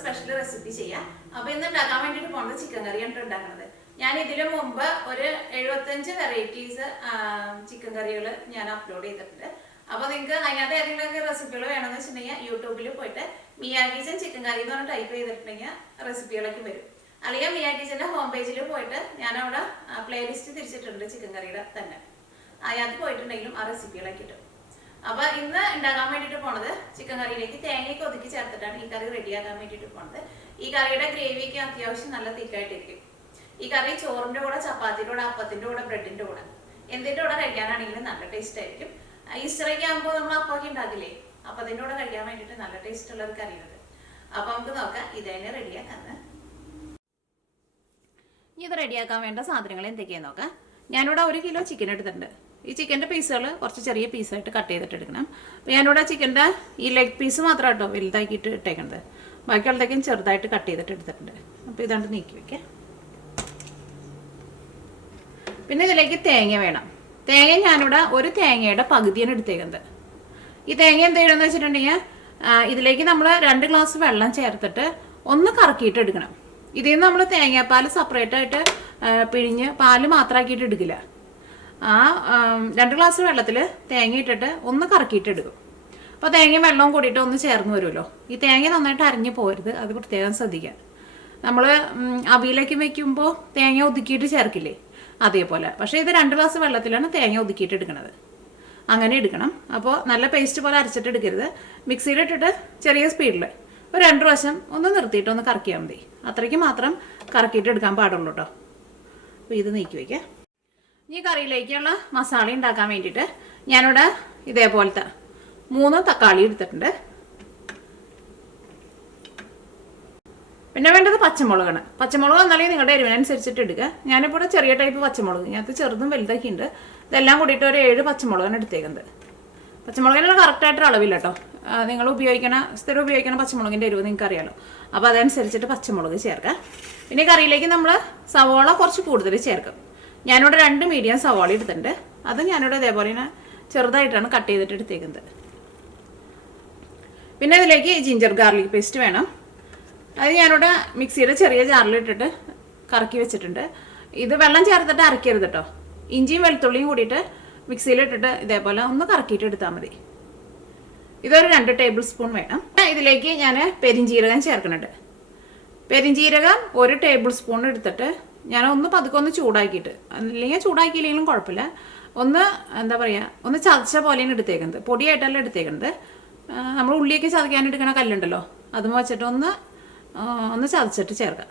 Special recipe ചെയ്യാം. അപ്പോൾ ഇന്ന് ഉണ്ടാക്കാൻ വേണ്ടിയിട്ട് പോകുന്നത് ചിക്കൻ കറിയാണ് ഉണ്ടാക്കുന്നത്. ഞാൻ ഇതിനു മുമ്പ് ഒരു 75 വെറൈറ്റീസ് ചിക്കൻ കറികൾ ഞാൻ അപ്ലോഡ് ചെയ്തിട്ടുണ്ട്. അപ്പോൾ നിങ്ങൾക്ക് അതിനകത്ത് ഏതെങ്കിലും റെസിപ്പികൾ വേണമെന്ന് വെച്ചിട്ടുണ്ടെങ്കിൽ യൂട്യൂബിൽ പോയിട്ട് മിയ കിച്ചൻ ചിക്കൻ കറി എന്ന് പറഞ്ഞ് ടൈപ്പ് ചെയ്തിട്ടുണ്ടെങ്കിൽ റെസിപ്പികളൊക്കെ വരും. അല്ലെങ്കിൽ മിയ കിച്ചൻ്റെ ഹോം പേജിൽ പോയിട്ട് ഞാൻ അവിടെ പ്ലേലിസ്റ്റ് തിരിച്ചിട്ടുണ്ട് ചിക്കൻ കറിയുടെ തന്നെ. അതിനകത്ത് പോയിട്ടുണ്ടെങ്കിലും ആ റെസിപ്പികളൊക്കെ കിട്ടും. അപ്പോൾ ഇന്ന് ഉണ്ടാക്കാൻ വേണ്ടിയിട്ട് പോണത് ചിക്കൻ കറിയിലേക്ക് തേങ്ങയൊക്കെ ഒതുക്കി ചേർത്തിട്ടാണ് ഈ കറി റെഡിയാക്കാൻ വേണ്ടിയിട്ട് പോണത്. ഈ കറിയുടെ ഗ്രേവിയൊക്കെ അത്യാവശ്യം നല്ല തിക്കായിട്ടിരിക്കും. ഈ കറി ചോറിൻ്റെ കൂടെ, ചപ്പാത്തിൻ്റെ കൂടെ, അപ്പത്തിൻ്റെ കൂടെ, ബ്രെഡിൻ്റെ കൂടെ, എന്തിൻ്റെ കൂടെ കഴിക്കാനാണെങ്കിലും നല്ല ടേസ്റ്റ് ആയിരിക്കും. ഈസ്റ്ററൊക്കെ ആകുമ്പോൾ നമ്മൾ അപ്പമൊക്കെ ഉണ്ടാക്കില്ലേ, അപ്പത്തിൻ്റെ കൂടെ കഴിക്കാൻ വേണ്ടിയിട്ട് നല്ല ടേസ്റ്റ് ഉള്ള ഒരു കറിയാണത്. അപ്പോൾ നമുക്ക് നോക്കാം ഇതന്നെ റെഡിയാക്കാന്ന്. ഇത് റെഡിയാക്കാൻ വേണ്ട സാധനങ്ങൾ എന്തൊക്കെയാണെന്ന് നോക്കാം. ഞാനിവിടെ 1 കിലോ ചിക്കൻ എടുത്തിട്ടുണ്ട്. ഈ ചിക്കൻ്റെ പീസുകൾ കുറച്ച് ചെറിയ പീസായിട്ട് കട്ട് ചെയ്തിട്ട് എടുക്കണം. അപ്പോൾ ഞാനിവിടെ ചിക്കൻ്റെ ഈ ലെഗ് പീസ് മാത്രം കേട്ടോ വലുതാക്കിയിട്ട് ഇട്ടേക്കുന്നത്. ബാക്കിയുള്ളതൊക്കെയും ചെറുതായിട്ട് കട്ട് ചെയ്തിട്ട് എടുത്തിട്ടുണ്ട്. അപ്പോൾ ഇതാണ്ട് നീക്കി വയ്ക്കാം. പിന്നെ ഇതിലേക്ക് തേങ്ങ വേണം. തേങ്ങ ഞാനിവിടെ ഒരു തേങ്ങയുടെ പകുതിയാണ് എടുത്തേക്കുന്നത്. ഈ തേങ്ങ എന്ത് ചെയ്യണമെന്ന് വെച്ചിട്ടുണ്ടെങ്കിൽ ഇതിലേക്ക് നമ്മൾ 2 ഗ്ലാസ് വെള്ളം ചേർത്തിട്ട് ഒന്ന് കറക്കിയിട്ട് എടുക്കണം. ഇതിൽ നിന്ന് നമ്മൾ തേങ്ങാപ്പാൽ സെപ്പറേറ്റ് ആയിട്ട് പിഴിഞ്ഞ് പാല് മാത്രമാക്കിയിട്ട് എടുക്കില്ല. ആ 2 ഗ്ലാസ് വെള്ളത്തിൽ തേങ്ങ ഇട്ടിട്ട് ഒന്ന് കറക്കിയിട്ട് എടുക്കും. അപ്പോൾ തേങ്ങയും വെള്ളവും കൂടിയിട്ട് ഒന്ന് ചേർന്ന് വരുമല്ലോ. ഈ തേങ്ങ നന്നായിട്ട് അരിഞ്ഞ് പോരുത്, അത് പ്രത്യേകം ശ്രദ്ധിക്കുക. നമ്മൾ അവിയിലേക്ക് വെക്കുമ്പോൾ തേങ്ങ ഒതുക്കിയിട്ട് ചേർക്കില്ലേ, അതേപോലെ. പക്ഷേ ഇത് 2 ഗ്ലാസ് വെള്ളത്തിലാണ് തേങ്ങ ഒതുക്കിയിട്ട് എടുക്കുന്നത്. അങ്ങനെ എടുക്കണം. അപ്പോൾ നല്ല പേസ്റ്റ് പോലെ അരച്ചിട്ട് എടുക്കരുത്. മിക്സിയിലിട്ടിട്ട് ചെറിയ സ്പീഡിൽ ഒരു 2 പ്രാവശ്യം ഒന്ന് നിർത്തിയിട്ട് ഒന്ന് കറക്കിയാൽ മതി. അത്രയ്ക്ക് മാത്രം കറക്കിയിട്ട് എടുക്കാൻ പാടുള്ളൂ കേട്ടോ. അപ്പോൾ ഇത് നീക്കി വയ്ക്കാം. ഈ കറിയിലേക്കുള്ള മസാല ഉണ്ടാക്കാൻ വേണ്ടിയിട്ട് ഞാനിവിടെ ഇതേപോലത്തെ 3 തക്കാളി എടുത്തിട്ടുണ്ട്. പിന്നെ വേണ്ടത് പച്ചമുളകാണ്. പച്ചമുളക് എന്നാലും നിങ്ങളുടെ എരിവിനനുസരിച്ചിട്ട് എടുക്കുക. ഞാനിപ്പോൾ ഇവിടെ ചെറിയ ടൈപ്പ് പച്ചമുളക്, ഇതിനകത്ത് ചെറുതും വലുതൊക്കെ ഉണ്ട്. ഇതെല്ലാം കൂടിയിട്ട് ഒരു 7 പച്ചമുളകാണ് എടുത്തേക്കുന്നത്. പച്ചമുളകിനുള്ള കറക്റ്റായിട്ട് അളവില്ല കേട്ടോ. നിങ്ങൾ സ്ഥിരം ഉപയോഗിക്കണ പച്ചമുളകിൻ്റെ എരിവ് നിങ്ങൾക്ക് അറിയാമല്ലോ. അപ്പോൾ അതനുസരിച്ചിട്ട് പച്ചമുളക് ചേർക്കുക. പിന്നെ കറിയിലേക്ക് നമ്മൾ സവോള കുറച്ച് കൂടുതൽ ചേർക്കും. ഞാനിവിടെ 2 മീഡിയം സവാള എടുത്തിട്ടുണ്ട്. അത് ഞാനിവിടെ ഇതേപോലെ ചെറുതായിട്ടാണ് കട്ട് ചെയ്തിട്ട് എടുത്തേക്കുന്നത്. പിന്നെ ഇതിലേക്ക് ജിഞ്ചർ ഗാർലിക് പേസ്റ്റ് വേണം. അത് ഞാനിവിടെ മിക്സിയുടെ ചെറിയ ജാറിലിട്ടിട്ട് കറക്കി വെച്ചിട്ടുണ്ട്. ഇത് വെള്ളം ചേർത്തിട്ട് അരക്കരുത് കേട്ടോ. ഇഞ്ചിയും വെളുത്തുള്ളിയും കൂടിയിട്ട് മിക്സിയിലിട്ടിട്ട് ഇതേപോലെ ഒന്ന് കറക്കിയിട്ട് എടുത്താൽ മതി. ഇതൊരു 2 ടേബിൾ സ്പൂൺ വേണം. ഇതിലേക്ക് ഞാൻ പെരിഞ്ജീരകം ചേർക്കുന്നുണ്ട്. പെരിഞ്ജീരകം 1 ടേബിൾ സ്പൂൺ എടുത്തിട്ട് ഞാൻ ഒന്ന് പതുക്കെ ചൂടാക്കിയിട്ട്, അല്ലെങ്കിൽ ചൂടാക്കിയില്ലെങ്കിലും കുഴപ്പമില്ല, ഒന്ന് എന്താ പറയുക, ഒന്ന് ചതച്ച പോലെയാണ് എടുത്തേക്കുന്നത്. പൊടിയായിട്ടല്ല എടുത്തേക്കുന്നത്. നമ്മൾ ഉള്ളിയൊക്കെ ചതയ്ക്കാൻ എടുക്കണ കല്ലുണ്ടല്ലോ, അതും വെച്ചിട്ട് ഒന്ന് ചതച്ചിട്ട് ചേർക്കുക.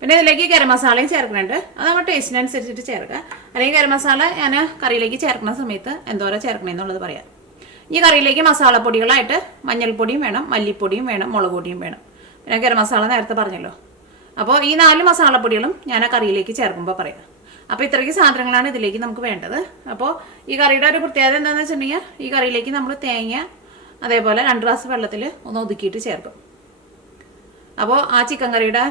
പിന്നെ ഇതിലേക്ക് ഗരം മസാലയും ചേർക്കുന്നുണ്ട്. അത് നമ്മുടെ ടേസ്റ്റിനനുസരിച്ചിട്ട് ചേർക്കുക. അല്ലെങ്കിൽ ഗരം മസാല ഞാൻ കറിയിലേക്ക് ചേർക്കുന്ന സമയത്ത് എന്തോരം ചേർക്കണമെന്നുള്ളത് പറയാം. ഈ കറിയിലേക്ക് മസാലപ്പൊടികളായിട്ട് മഞ്ഞൾപ്പൊടിയും വേണം, മല്ലിപ്പൊടിയും വേണം, മുളക് പൊടിയും വേണം. പിന്നെ ഗരം മസാല നേരത്തെ പറഞ്ഞല്ലോ. അപ്പോൾ ഈ 4 മസാലപ്പൊടികളും ഞാൻ ആ കറിയിലേക്ക് ചേർക്കുമ്പോൾ പറയാം. അപ്പോൾ ഇത്രയ്ക്ക് സാധനങ്ങളാണ് ഇതിലേക്ക് നമുക്ക് വേണ്ടത്. അപ്പോൾ ഈ കറിയുടെ ഒരു പ്രത്യേകത എന്താണെന്ന് വെച്ചിട്ടുണ്ടെങ്കിൽ ഈ കറിയിലേക്ക് നമ്മൾ തേങ്ങ അതേപോലെ 2 ഗ്ലാസ് വെള്ളത്തിൽ ഒന്ന് ഒതുക്കിയിട്ട് ചേർക്കും. അപ്പോൾ ആ ചിക്കൻ കറിയുടെ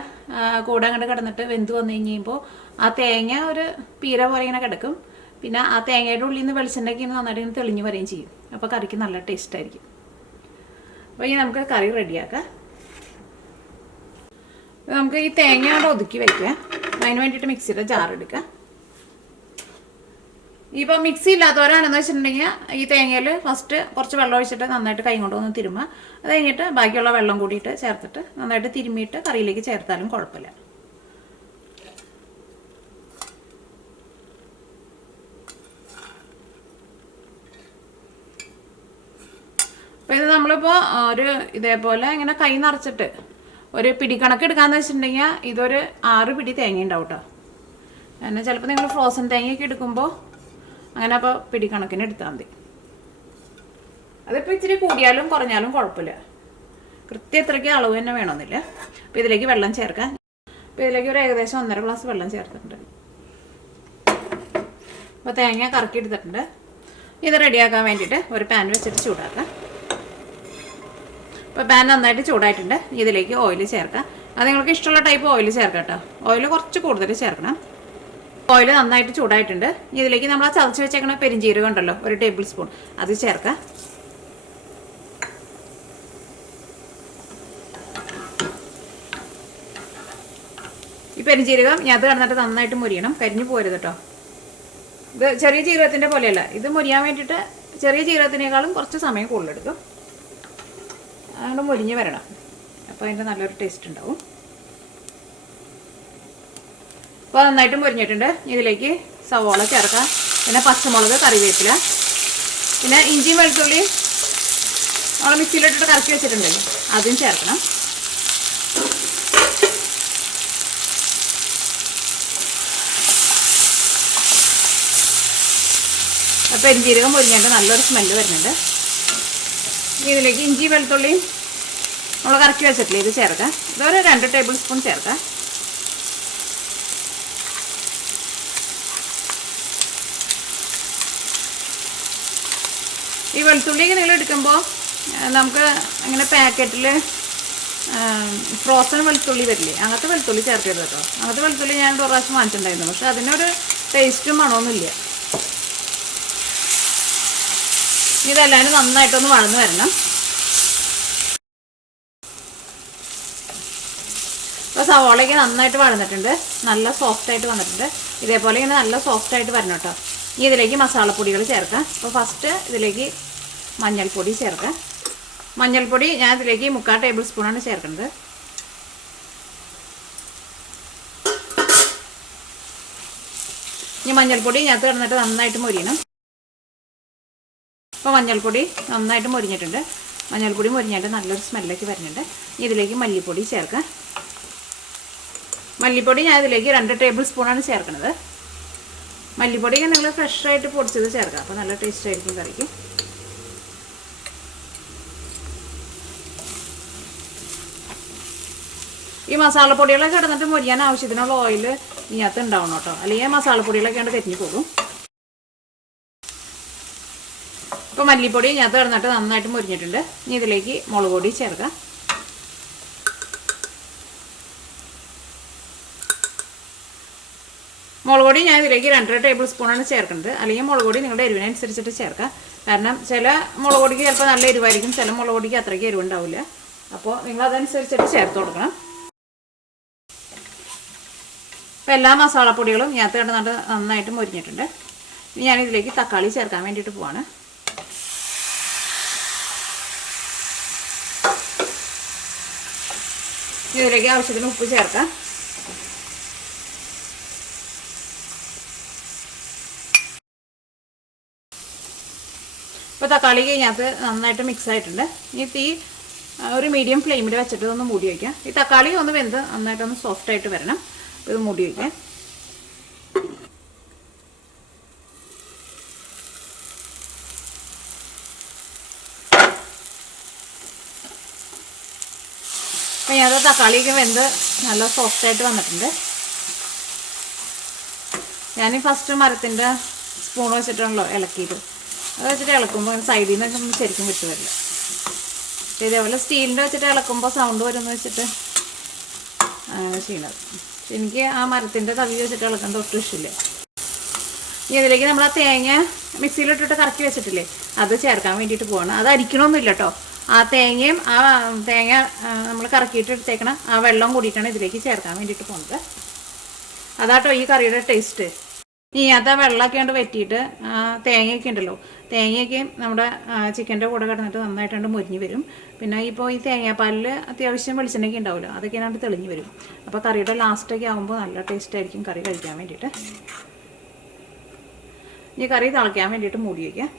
കൂടെ അങ്ങോട്ട് കിടന്നിട്ട് വെന്ത് വന്നു കഴിയുമ്പോൾ ആ തേങ്ങ ഒരു പീര പോലെ ഇങ്ങനെ കിടക്കും. പിന്നെ ആ തേങ്ങയുടെ ഉള്ളിൽ നിന്ന് വെളിച്ചെണ്ണയ്ക്ക് നന്നായിട്ട് ഇങ്ങനെ തെളിഞ്ഞ് വരികയും ചെയ്യും. അപ്പോൾ കറിക്ക് നല്ല ടേസ്റ്റ് ആയിരിക്കും. അപ്പോൾ ഇനി നമുക്ക് കറി റെഡിയാക്കാം. നമുക്ക് ഈ തേങ്ങ അവിടെ ഒതുക്കി വയ്ക്കുക. അതിന് വേണ്ടിയിട്ട് മിക്സിയുടെ ജാർ എടുക്കുക. ഇപ്പോൾ മിക്സി ഇല്ലാത്തവരാണെന്ന് വെച്ചിട്ടുണ്ടെങ്കിൽ ഈ തേങ്ങയിൽ ഫസ്റ്റ് കുറച്ച് വെള്ളം ഒഴിച്ചിട്ട് നന്നായിട്ട് കൈ കൊണ്ടൊന്ന് തിരുമ്മുക. അത് കഴിഞ്ഞിട്ട് ബാക്കിയുള്ള വെള്ളം കൂടിയിട്ട് ചേർത്തിട്ട് നന്നായിട്ട് തിരുമ്മിയിട്ട് കറിയിലേക്ക് ചേർത്താലും കുഴപ്പമില്ല. അപ്പോൾ ഇത് നമ്മളിപ്പോൾ ഇതേപോലെ ഇങ്ങനെ കൈ നിറച്ചിട്ട് ഒരു പിടിക്കണക്ക് എടുക്കാമെന്ന് വെച്ചിട്ടുണ്ടെങ്കിൽ ഇതൊരു 6 പിടി തേങ്ങ ഉണ്ടാവും കേട്ടോ. എന്നാൽ ചിലപ്പോൾ നിങ്ങൾ ഫ്രോസൺ തേങ്ങയൊക്കെ എടുക്കുമ്പോൾ അങ്ങനെ അപ്പോൾ പിടിക്കണക്കിന് എടുത്താൽ മതി. അതിപ്പോൾ ഇച്ചിരി കൂടിയാലും കുറഞ്ഞാലും കുഴപ്പമില്ല. കൃത്യം എത്രയ്ക്ക് അളവ് തന്നെ വേണമെന്നില്ല. അപ്പോൾ ഇതിലേക്ക് വെള്ളം ചേർക്കാം. അപ്പോൾ ഇതിലേക്ക് ഒരു ഏകദേശം 1.5 ഗ്ലാസ് വെള്ളം ചേർത്തിട്ടുണ്ട്. അപ്പോൾ തേങ്ങ കറക്കി എടുത്തിട്ടുണ്ട്. ഇത് റെഡിയാക്കാൻ വേണ്ടിയിട്ട് ഒരു പാൻ വെച്ചിട്ട് ചൂടാക്കാം. അപ്പോൾ പാൻ നന്നായിട്ട് ചൂടായിട്ടുണ്ട്. ഇതിലേക്ക് ഓയിൽ ചേർക്കാം. അത് നിങ്ങൾക്ക് ഇഷ്ടമുള്ള ടൈപ്പ് ഓയിൽ ചേർക്കാം കേട്ടോ. ഓയിൽ കുറച്ച് കൂടുതൽ ചേർക്കണം. ഓയിൽ നന്നായിട്ട് ചൂടായിട്ടുണ്ട്. ഇതിലേക്ക് നമ്മൾ ആ ചതച്ച് വെച്ചേക്കണ പെരിഞ്ജീരകം ഉണ്ടല്ലോ, 1 ടേബിൾ സ്പൂൺ, അത് ചേർക്കാം. ഈ പെരുംജീരകം ഞാൻ അത് കിടന്നിട്ട് നന്നായിട്ട് മുരിയണം, കരിഞ്ഞു പോരുത് കേട്ടോ. ഇത് ചെറിയ ജീരകത്തിൻ്റെ പോലെയല്ല, ഇത് മുരിയാൻ വേണ്ടിയിട്ട് ചെറിയ ജീരകത്തിനേക്കാളും കുറച്ച് സമയം കൂടുതലെടുക്കും. അതുകൊണ്ട് മുരിഞ്ഞ് വരണം, അപ്പോൾ അതിൻ്റെ നല്ലൊരു ടേസ്റ്റ് ഉണ്ടാവും. അപ്പോൾ നന്നായിട്ട് മുരിഞ്ഞിട്ടുണ്ട്. ഇതിലേക്ക് സവോള ചേർക്കാം, പിന്നെ പച്ചമുളക്, കറിവേപ്പില, പിന്നെ ഇഞ്ചിയും വെളുത്തുള്ളിയും നമ്മൾ മിക്സിയിലിട്ടിട്ട് കറക്കി വെച്ചിട്ടുണ്ടല്ലോ അതും ചേർക്കണം. അപ്പോൾ പെരുംജീരകം മുരിഞ്ഞിട്ട് നല്ലൊരു സ്മെല്ല് വരുന്നുണ്ട്. ഇതിലേക്ക് ഇഞ്ചി വെളുത്തുള്ളിയും നമ്മൾ കറക്കി വെച്ചിട്ടില്ലേ ഇത് ചേർക്കാം. ഇതൊരു 2 ടേബിൾ സ്പൂൺ ചേർക്കാം. ഈ വെളുത്തുള്ളിയൊക്കെ നിങ്ങൾ എടുക്കുമ്പോൾ നമുക്ക് ഇങ്ങനെ പാക്കറ്റിൽ ഫ്രോസൺ വെളുത്തുള്ളി വരില്ലേ, അങ്ങനത്തെ വെളുത്തുള്ളി ചേർക്കരുത് കേട്ടോ. അങ്ങനത്തെ വെളുത്തുള്ളി ഞാൻ ഒരു പ്രാവശ്യം വാങ്ങിച്ചിട്ടുണ്ടായിരുന്നു, പക്ഷെ അതിനൊരു ടേസ്റ്റും മണമൊന്നുമില്ല. ഇതെല്ലാവരും നന്നായിട്ടൊന്ന് വളർന്നു വരണം. അപ്പോൾ സവോളയ്ക്ക് നന്നായിട്ട് വളർന്നിട്ടുണ്ട്, നല്ല സോഫ്റ്റായിട്ട് വന്നിട്ടുണ്ട്. ഇതേപോലെ ഇങ്ങനെ നല്ല സോഫ്റ്റായിട്ട് വരണം കേട്ടോ. ഇനി ഇതിലേക്ക് മസാലപ്പൊടികൾ ചേർക്കാം. അപ്പോൾ ഫസ്റ്റ് ഇതിലേക്ക് മഞ്ഞൾപ്പൊടി ചേർക്കാം. മഞ്ഞൾപ്പൊടി ഞാൻ ഇതിലേക്ക് 3/4 ടേബിൾ സ്പൂണാണ് ചേർക്കുന്നത്. ഇനി മഞ്ഞൾപ്പൊടി ഞാൻ കിടന്നിട്ട് നന്നായിട്ട് മുരിയണം. അപ്പോൾ മഞ്ഞൾപ്പൊടി നന്നായിട്ട് മുരിഞ്ഞിട്ടുണ്ട്. മഞ്ഞൾപ്പൊടി മുരിഞ്ഞിട്ട് നല്ലൊരു സ്മെല്ലൊക്കെ വരുന്നുണ്ട്. ഇതിലേക്ക് മല്ലിപ്പൊടി ചേർക്കാം. മല്ലിപ്പൊടി ഞാൻ ഇതിലേക്ക് 2 ടേബിൾ സ്പൂണാണ് ചേർക്കുന്നത്. മല്ലിപ്പൊടിയൊക്കെ നിങ്ങൾ ഫ്രഷായിട്ട് പൊടിച്ചത് ചേർക്കാം, അപ്പോൾ നല്ല ടേസ്റ്റ് ആയിരിക്കും കറിക്ക്. ഈ മസാലപ്പൊടികളൊക്കെ കിടന്നിട്ട് മുരിയാൻ ആവശ്യത്തിനുള്ള ഓയിൽ ഇതിനകത്ത് ഉണ്ടാവണം കേട്ടോ, അല്ലെങ്കിൽ മസാലപ്പൊടികളൊക്കെ കൊണ്ട് കരിഞ്ഞു പോകും. ഇപ്പോൾ മല്ലിപ്പൊടി ഇതിനകത്ത് കിടന്നിട്ട് നന്നായിട്ട് മുരിഞ്ഞിട്ടുണ്ട്. ഇനി ഇതിലേക്ക് മുളക് പൊടി ചേർക്കാം. മുളക് പൊടി ഞാൻ ഇതിലേക്ക് 2 ടേബിൾ സ്പൂണാണ് ചേർക്കുന്നത്. അല്ലെങ്കിൽ മുളക് പൊടി നിങ്ങളുടെ എരിവിനനുസരിച്ചിട്ട് ചേർക്കാം. കാരണം ചില മുളക് പൊടിക്ക് ചിലപ്പോൾ നല്ല എരിവായിരിക്കും, ചില മുളക് പൊടിക്ക് അത്രയ്ക്ക് എരിവുണ്ടാവില്ല. അപ്പോൾ നിങ്ങൾ അതനുസരിച്ചിട്ട് ചേർത്ത് കൊടുക്കണം. അപ്പോൾ എല്ലാ മസാലപ്പൊടികളും ഇതിനകത്ത് കിടന്നിട്ട് നന്നായിട്ട് മുരിഞ്ഞിട്ടുണ്ട്. ഇനി ഞാനിതിലേക്ക് തക്കാളി ചേർക്കാൻ വേണ്ടിയിട്ട് പോവാണ്. ഇതിലേക്ക് ആവശ്യത്തിന് ഉപ്പ് ചേർക്കാം. ഇപ്പോൾ തക്കാളി ഇതിനകത്ത് നന്നായിട്ട് മിക്സ് ആയിട്ടുണ്ട്. ഇനി തീ ഒരു മീഡിയം ഫ്ലെയിമിൽ വെച്ചിട്ട് ഒന്ന് മൂടി വയ്ക്കാം. ഈ തക്കാളി ഒന്ന് വെന്ത് നന്നായിട്ടൊന്ന് സോഫ്റ്റായിട്ട് വരണം. ഇത് മൂടി വയ്ക്കാം. അപ്പോൾ ഞാനത് തക്കാളിയൊക്കെ വെന്ത് നല്ല സോഫ്റ്റായിട്ട് വന്നിട്ടുണ്ട്. ഞാൻ ഫസ്റ്റ് മരത്തിൻ്റെ സ്പൂൺ വെച്ചിട്ടാണല്ലോ ഇളക്കിയത്. അത് വെച്ചിട്ട് ഇളക്കുമ്പോൾ സൈഡിൽ നിന്നൊക്കെ ശരിക്കും വിട്ടു വരില്ല. ഇതേപോലെ സ്റ്റീലിൻ്റെ വെച്ചിട്ട് ഇളക്കുമ്പോൾ സൗണ്ട് വരുമെന്ന് വെച്ചിട്ട് അങ്ങനെ ചെയ്യണത്. എനിക്ക് ആ മരത്തിൻ്റെ തവി വെച്ചിട്ട് ഇളക്കേണ്ട ഒട്ടും ഇഷ്ടമില്ല. ഇനി ഇതിലേക്ക് നമ്മൾ ആ തേങ്ങ മിക്സിയിലിട്ടിട്ട് കറക്കി വെച്ചിട്ടില്ലേ അത് ചേർക്കാൻ വേണ്ടിയിട്ട് പോവാണ്. അത് അരിക്കണമൊന്നുമില്ല കേട്ടോ. ആ തേങ്ങയും ആ തേങ്ങ നമ്മൾ കറക്കിയിട്ട് എടുത്തേക്കണം ആ വെള്ളം കൂടിയിട്ടാണ് ഇതിലേക്ക് ചേർക്കാൻ വേണ്ടിയിട്ട് പോകുന്നത്. അതാട്ടോ ഈ കറിയുടെ ടേസ്റ്റ്. ഇനിയത്തെ വെള്ളമൊക്കെ കൊണ്ട് വെറ്റിയിട്ട് തേങ്ങയൊക്കെ ഉണ്ടല്ലോ, തേങ്ങയൊക്കെ നമ്മുടെ ചിക്കൻ്റെ കൂടെ കിടന്നിട്ട് നന്നായിട്ടുണ്ട് മുരിഞ്ഞ് വരും. പിന്നെ ഇപ്പോൾ ഈ തേങ്ങാപ്പാലിൽ അത്യാവശ്യം വെളിച്ചെണ്ണയൊക്കെ ഉണ്ടാവുമല്ലോ, അതൊക്കെ ആണ്ട് തെളിഞ്ഞ് വരും. അപ്പോൾ കറിയുടെ ലാസ്റ്റൊക്കെ ആകുമ്പോൾ നല്ല ടേസ്റ്റ് ആയിരിക്കും കറി കഴിക്കാൻ വേണ്ടിയിട്ട്. ഈ കറി തിളയ്ക്കാൻ വേണ്ടിയിട്ട് മൂടി വയ്ക്കാം.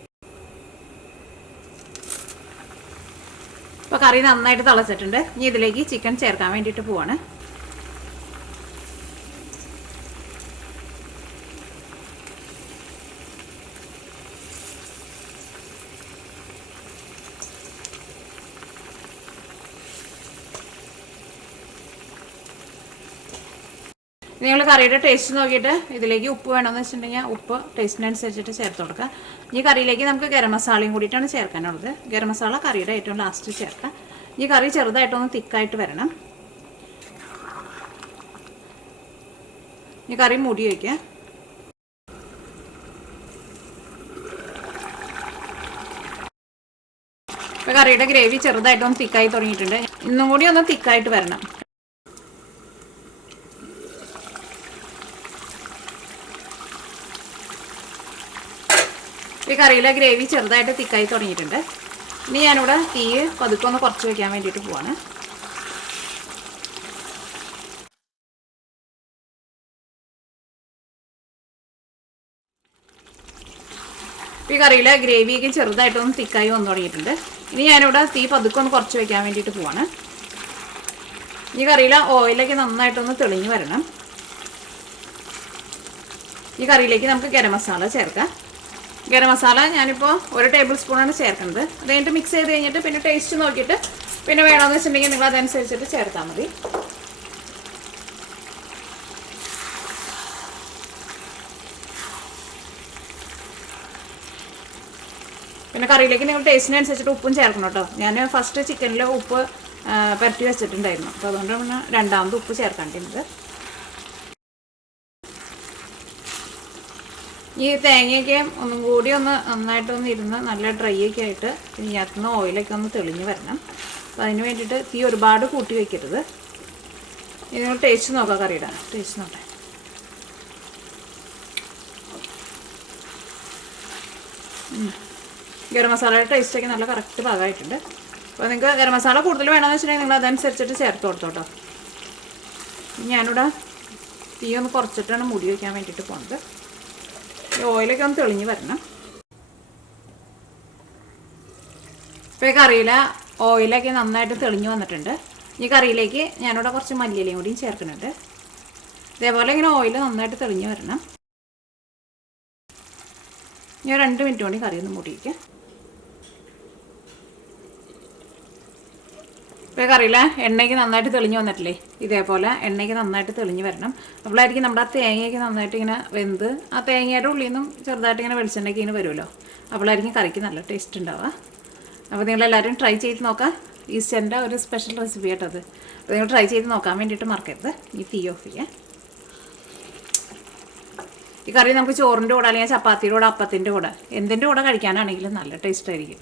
ഇപ്പോൾ കറി നന്നായിട്ട് തിളച്ചിട്ടുണ്ട്. ഇനി ഇതിലേക്ക് ചിക്കൻ ചേർക്കാൻ വേണ്ടിയിട്ട് പോവാണ്. നിങ്ങൾ കറിയുടെ ടേസ്റ്റ് നോക്കിയിട്ട് ഇതിലേക്ക് ഉപ്പ് വേണമെന്ന് വെച്ചിട്ടുണ്ടെങ്കിൽ ഉപ്പ് ടേസ്റ്റിനനുസരിച്ചിട്ട് ചേർത്ത് കൊടുക്കുക. ഈ കറിയിലേക്ക് നമുക്ക് ഗരം മസാലയും കൂടിയിട്ടാണ് ചേർക്കാനുള്ളത്. ഗരം മസാല കറിയുടെ ഏറ്റവും ലാസ്റ്റ് ചേർക്കാം. ഈ കറി ചെറുതായിട്ടൊന്ന് തിക്കായിട്ട് വരണം. ഈ കറി മൂടി വയ്ക്കുക. ഇപ്പോൾ കറിയുടെ ഗ്രേവി ചെറുതായിട്ടൊന്ന് തിക്കായി തുടങ്ങിയിട്ടുണ്ട്. ഇന്നും കൂടി ഒന്ന് തിക്കായിട്ട് വരണം. കറിയിലെ ഗ്രേവി ചെറുതായിട്ട് തിക്കായി തുടങ്ങിയിട്ടുണ്ട്. ഇനി ഞാനിവിടെ തീ പതുക്കെ ഒന്ന് കുറച്ച് വയ്ക്കാൻ വേണ്ടിയിട്ട് പോവാണ്. ഈ കറിയിലെ ഗ്രേവിയൊക്കെ ചെറുതായിട്ടൊന്ന് തിക്കായി വന്നു തുടങ്ങിയിട്ടുണ്ട്. ഇനി ഞാനിവിടെ തീ പതുക്കെ ഒന്ന് കുറച്ച് വയ്ക്കാൻ വേണ്ടിയിട്ട് പോവാണ്. ഈ കറിയിലെ ഓയിലൊക്കെ നന്നായിട്ടൊന്ന് തെളിഞ്ഞ് വരണം. ഈ കറിയിലേക്ക് നമുക്ക് ഗരം മസാല ചേർക്കാം. ഗരം മസാല ഞാനിപ്പോൾ 1 ടേബിൾ സ്പൂണാണ് ചേർക്കുന്നത്. അത് കഴിഞ്ഞിട്ട് മിക്സ് ചെയ്ത് കഴിഞ്ഞിട്ട് പിന്നെ ടേസ്റ്റ് നോക്കിയിട്ട് പിന്നെ വേണമെന്ന് വെച്ചിട്ടുണ്ടെങ്കിൽ നിങ്ങൾ അതനുസരിച്ചിട്ട് ചേർത്താൽ മതി. പിന്നെ കറിയിലേക്ക് നിങ്ങൾ ടേസ്റ്റിനനുസരിച്ചിട്ട് ഉപ്പും ചേർക്കണം കേട്ടോ. ഞാൻ ഫസ്റ്റ് ചിക്കനിൽ ഉപ്പ് പരട്ടി വെച്ചിട്ടുണ്ടായിരുന്നു. അപ്പോൾ അതുകൊണ്ട് പിന്നെ രണ്ടാമത് ഉപ്പ് ചേർക്കാണ്ടിരുന്നത്. ഈ തേങ്ങയൊക്കെ ഒന്നും കൂടി ഒന്ന് നന്നായിട്ടൊന്ന് ഇരുന്ന് നല്ല ഡ്രൈ ഒക്കെ ആയിട്ട് ഇതിനകത്തുനിന്ന് ഓയിലൊക്കെ ഒന്ന് തെളിഞ്ഞ് വരണം. അപ്പോൾ അതിന് വേണ്ടിയിട്ട് തീ ഒരുപാട് കൂട്ടി വയ്ക്കരുത്. ഇതിന് ടേസ്റ്റ് നോക്കാം, കറിയുടെ ടേസ്റ്റ് നോക്കാം. ഗരം മസാലയുടെ ടേസ്റ്റൊക്കെ നല്ല കറക്റ്റ് ഭാഗമായിട്ടുണ്ട്. അപ്പോൾ നിങ്ങൾക്ക് ഗരം മസാല കൂടുതൽ വേണമെന്ന് വെച്ചിട്ടുണ്ടെങ്കിൽ നിങ്ങൾ അതനുസരിച്ചിട്ട് ചേർത്ത് കൊടുത്തോട്ടോ. ഞാനിവിടെ തീ ഒന്ന് കുറച്ചിട്ടാണ് മുടി വയ്ക്കാൻ വേണ്ടിയിട്ട് പോകുന്നത്. ഈ ഓയിലൊക്കെ ഒന്ന് തെളിഞ്ഞ് വരണം. ഇപ്പോൾ ഈ കറിയിലെ ഓയിലൊക്കെ നന്നായിട്ട് തെളിഞ്ഞ് വന്നിട്ടുണ്ട്. ഈ കറിയിലേക്ക് ഞാനിവിടെ കുറച്ച് മല്ലിയിലയും കൂടിയും ചേർക്കുന്നുണ്ട്. ഇതേപോലെ ഇങ്ങനെ ഓയിൽ നന്നായിട്ട് തെളിഞ്ഞ് വരണം. ഞാൻ 2 മിനിറ്റ് കൂടി കറി ഒന്ന് മൂടി വയ്ക്കാം. ഇപ്പോൾ കറിയിലെ എണ്ണയ്ക്ക് നന്നായിട്ട് തെളിഞ്ഞ് വന്നിട്ടില്ലേ, ഇതേപോലെ എണ്ണയ്ക്ക് നന്നായിട്ട് തെളിഞ്ഞ് വരണം. അപ്പോഴായിരിക്കും നമ്മുടെ ആ തേങ്ങയൊക്കെ നന്നായിട്ട് ഇങ്ങനെ വെന്ത് ആ തേങ്ങയുടെ ഉള്ളിൽ നിന്നും ചെറുതായിട്ട് ഇങ്ങനെ വെളിച്ചെണ്ണയ്ക്ക് ഇങ്ങനെ വരുമല്ലോ. അപ്പോഴായിരിക്കും കറിക്ക് നല്ല ടേസ്റ്റ് ഉണ്ടാവുക. അപ്പോൾ നിങ്ങളെല്ലാവരും ട്രൈ ചെയ്ത് നോക്കാം. ഈസ്റ്ററിൻ്റെ ഒരു സ്പെഷ്യൽ റെസിപ്പി ആയിട്ടത്. അപ്പോൾ നിങ്ങൾ ട്രൈ ചെയ്ത് നോക്കാൻ വേണ്ടിയിട്ട് മറക്കരുത്. ഈ തീ ഓഫ് ചെയ്യാം. ഈ കറി നമുക്ക് ചോറിൻ്റെ കൂടെ അല്ലെങ്കിൽ ചപ്പാത്തിയുടെ കൂടെ അപ്പത്തിൻ്റെ കൂടെ എന്തിൻ്റെ കൂടെ കഴിക്കാനാണെങ്കിലും നല്ല ടേസ്റ്റ് ആയിരിക്കും.